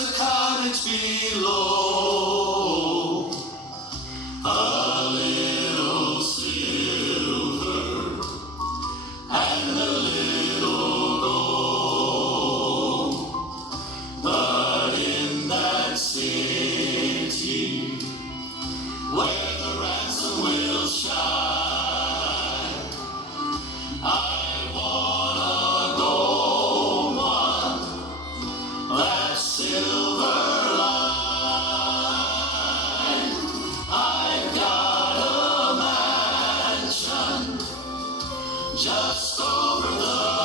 a cottage below, a little silver and a little gold. But in that city where the ransom will shine, I want a gold one, that silver line. I've got a mansion just over the